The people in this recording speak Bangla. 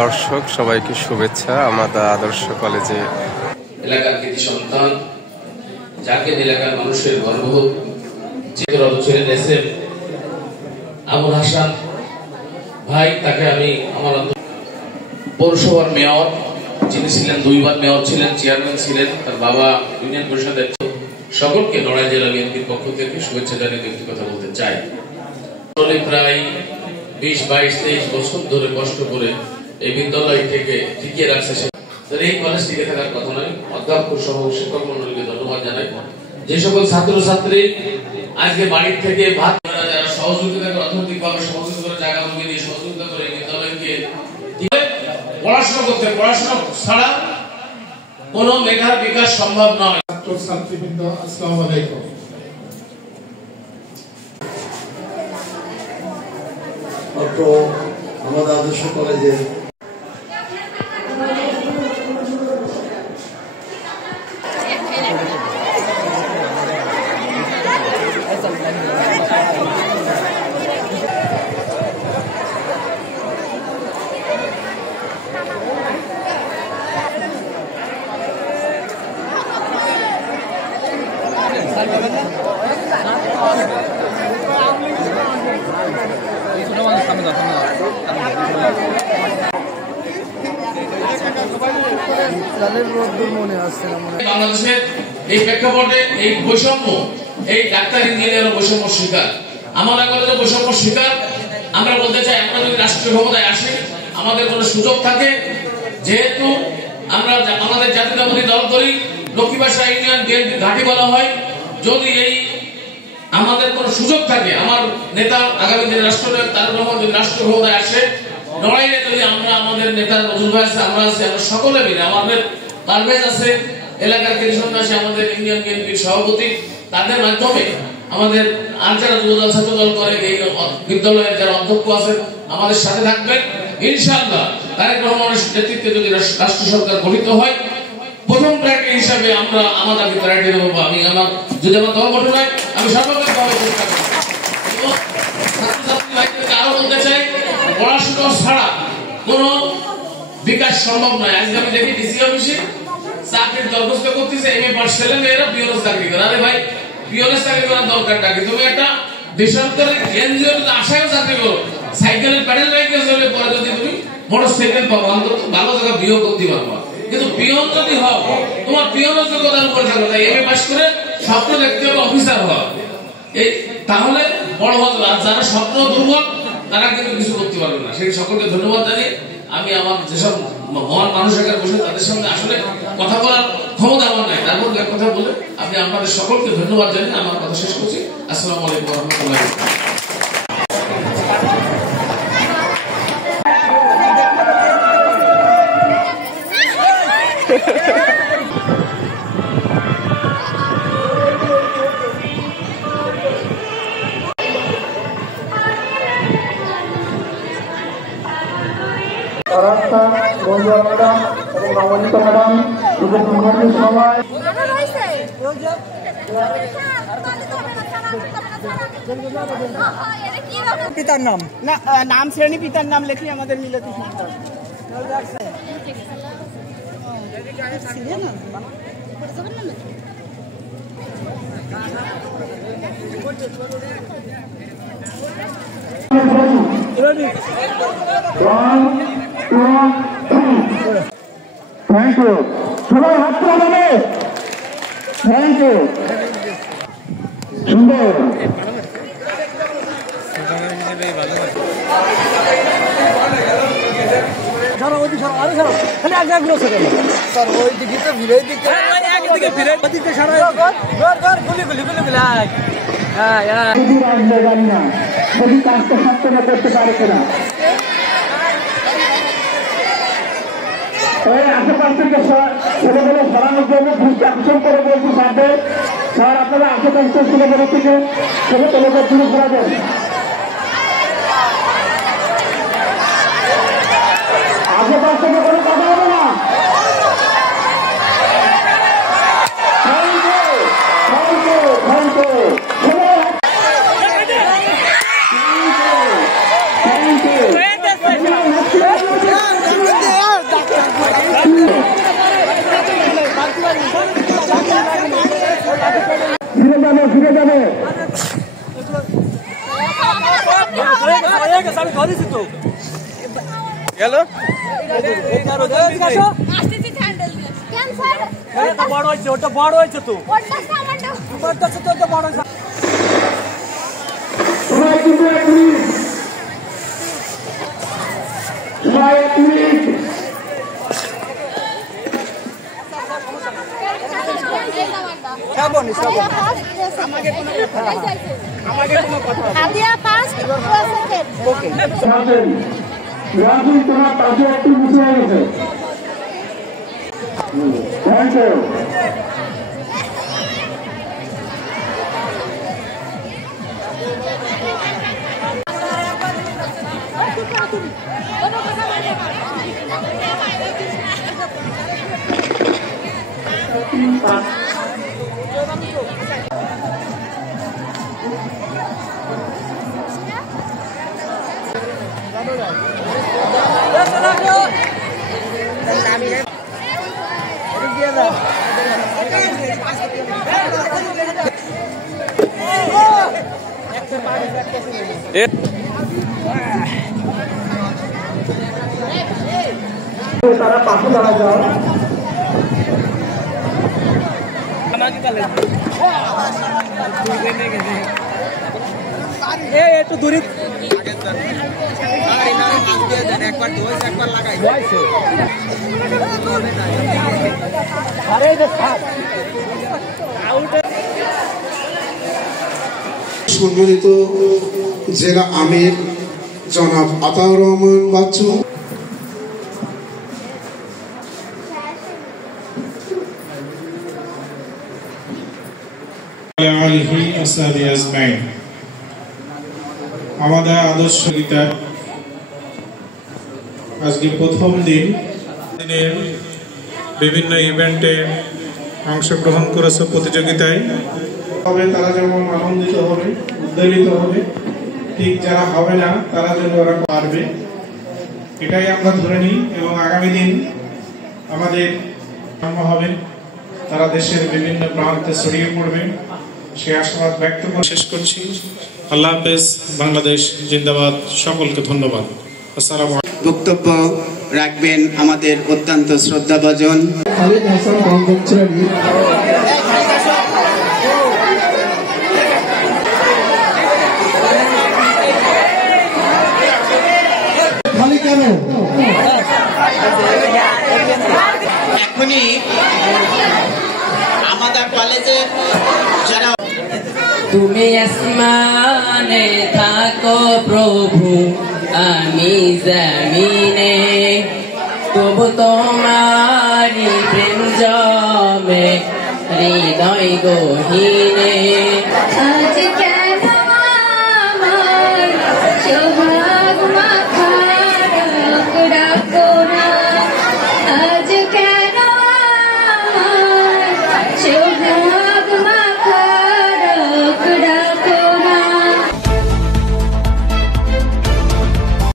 দর্শক সবাইকে শুভেচ্ছা। আমাদের আদর্শ কলেজে এলাকার কৃতি সন্তান, যাকে এলাকার মানুষের গর্ব, চিত্র ছিলেন এসএম আবুল হাসান ভাই, তাকে আমি আমার পৌরসভার মেয়র, যিনি ছিলেন 2 বার মেয়র ছিলেন, চেয়ারম্যান ছিলেন, তার বাবা ইউনিয়ন পরিষদের, সকলকে নড়াইল জেলা বিএনপির পক্ষ থেকে শুভেচ্ছা জানিয়ে একটি কথা বলতে চাই। প্রায় 20, 22, 23 বছর ধরে কষ্ট করে এই বিদ্যালয়টিকে টিকিয়ে রাখছে। এই কলেজ টিকে থাকার কথা নয়। অধ্যক্ষ সহ শিক্ষক মন্ডলীকে ধন্যবাদ জানাই। যে সকল ছাত্রছাত্রী আজকে বাড়ির থেকে ভাত যারা সহযোগিতা করে, অর্থনৈতিকভাবে সহযোগিতা করে, জায়গা জমি দিয়ে সহযোগিতা করে বিদ্যালয়কে পড়াশোনা করতে, পড়াশোনা ছাড়া কোনো মেধার বিকাশ সম্ভব নয়। ছাত্রছাত্রীবৃন্দ, আসসালামু আলাইকুম। আমাদের আদর্শ কলেজে বাংলাদেশের এই প্রেক্ষাপটে এই বৈষম্য, এই ডাক্তার ইঞ্জিনিয়ার বৈষম্য শিকার, আমরা কলেজের বৈষম্য শিকার। আমরা বলতে চাই, আমরা যদি রাষ্ট্রীয় ক্ষমতায় আসি, আমাদের কোনো সুযোগ থাকে, যেহেতু আমরা আমাদের জাতীয়তাবাদী দল করি, লক্ষ্মীবাসা ইউনিয়ন বিএনপি ঘাঁটি বলা হয়, যদি এই আমাদের কোনো সুযোগ থাকে, আমার নেতা আগামী দিনে রাষ্ট্রনায়ক তারেক রহমান যদি রাষ্ট্রীয় ক্ষমতায় আসে, লড়াইলে যদি আমরা আমাদের নেতা নজরুল ভাই আছে, আমরা আছি, আমরা সকলে মিলে, আমাদের পারভেজ আছে, এলাকার কৃষক আছে, আমাদের ইউনিয়ন বিএনপির সভাপতি, তাদের মাধ্যমে আমাদের আর যারা যুবদল ছাত্রদল করে, এই বিদ্যালয়ের যারা অধ্যক্ষ আছে, আমাদের সাথে থাকবেন ইনশাআল্লাহ। তারেক রহমানের নেতৃত্বে যদি রাষ্ট্র সরকার গঠিত হয়, প্রথম প্রায়োরিটি হিসাবে আমরা আমাদের প্রায়োরিটি দেবো। আমি আমার যদি আমার দল গঠন হয়, আমি সর্বাত্মকভাবে চেষ্টা করব। ছাত্রছাত্রী ভাইদেরকে আরো বলতে চাই, পড়াশোনা ছাড়া কোনো বিকাশ সম্ভব নয়। আজকে আমি দেখি ডিসি অফিসে চাকরির দরখাস্ত করতেছে, এমএ পাস ছেলে মেয়েরা পিওনের চাকরি করে। আরে ভাই, পিওনের চাকরি করার দরকারটা কি? তুমি একটা বেসরকারি এনজিওর আশায় চাকরি করো, সাইকেলের প্যাডেল রেখে চলে, পরে যদি তুমি মোটরসাইকেল পাবো, অন্তত ভালো জায়গা বিয়ে করতে পারবো। কিন্তু পিওন যদি হও, তোমার পিওনের যোগ্যতার উপরে থাকবে, তাই এমএ পাস করে স্বপ্ন দেখতে হবে অফিসার হওয়া, এই তাহলে বড় হবে। আর যারা স্বপ্ন দুর্বল, তারা কিন্তু কিছু করতে পারবে না। সেই সকলকে ধন্যবাদ জানিয়ে আমি আমার যেসব মহান মানুষ এখানে বসে, তাদের সঙ্গে আসলে কথা বলার ক্ষমতা আমার নাই, তারপর কথা বলে আমি আপনাদের সকলকে ধন্যবাদ জানিয়ে আমার কথা শেষ করছি। আসসালামু আলাইকুম ওয়া রাহমাতুল্লাহি। ম্যাডাম এবং নবনীতা ম্যাডাম, সবাই পিতার নাম না, নাম শ্রেণী পিতার নাম লেখি আমাদের মিলাতি সন্তান। Thank you. সবাই হাত তুলে, থ্যাংক ইউ। সুন্দর। স্যার ওই দিকে তো ভিড়ের দিকে, একদিকে ভিড়ের দিকে সারা গুলি গুলি গুলি গুলি। জানি না যদি কাজটা সম্পন্ন করতে পারে কিনা। আশেপাশ থেকে ছেলেমেলে সরানোর জন্য দৃষ্টি আকর্ষণ করে বলছি সাথে, স্যার আপনারা আশেপাশ ছেলেমেলে থেকে ছেলেমেলে দূরে সরাবেন। আশেপাশ থেকে কোনো কথা হবে না। Thank you. ফিরে যাবে বড় হয়েছে ওটা বড় হয়েছে তো বড় তোমার পাশে একটু মুছে হয়ে গেছে। Thank you. তারা পাশে দাঁড়া যাও। একটু দূরে সম্মানিত জেলা আমির জনাব আতাউর রহমান বাচ্চু, আমাদের আদর্শ গীতা আজকে প্রথম দিনের বিভিন্ন ইভেন্টে অংশগ্রহণ করেছে প্রতিযোগিতায়। তবে তারা যেমন আনন্দিত হবে, উদ্বেলিত হবে, ঠিক যারা হবে না তারা যেন ওরা পারবে, এটাই আমরা ধরে নিই। এবং আগামী দিন আমাদের হবে, তারা দেশের বিভিন্ন প্রান্তে ছড়িয়ে পড়বে, সে আশাবাদ ব্যক্ত করে শেষ করছি। আল্লাহ হাফেজ, বাংলাদেশ জিন্দাবাদ। সকলকে ধন্যবাদ। আসসালামু আলাইকুম। বক্তব্য রাখবেন আমাদের অত্যন্ত শ্রদ্ধাভাজন খালিদ হাসান গঙ্গোত্তরী। খালি কেন? এখনই আমাদের কলেজে যারা তুমি আসমানে থাকো প্রভু, আমি জমিনে, তবু তোমারি প্রেম জমে হৃদয় গহীনে।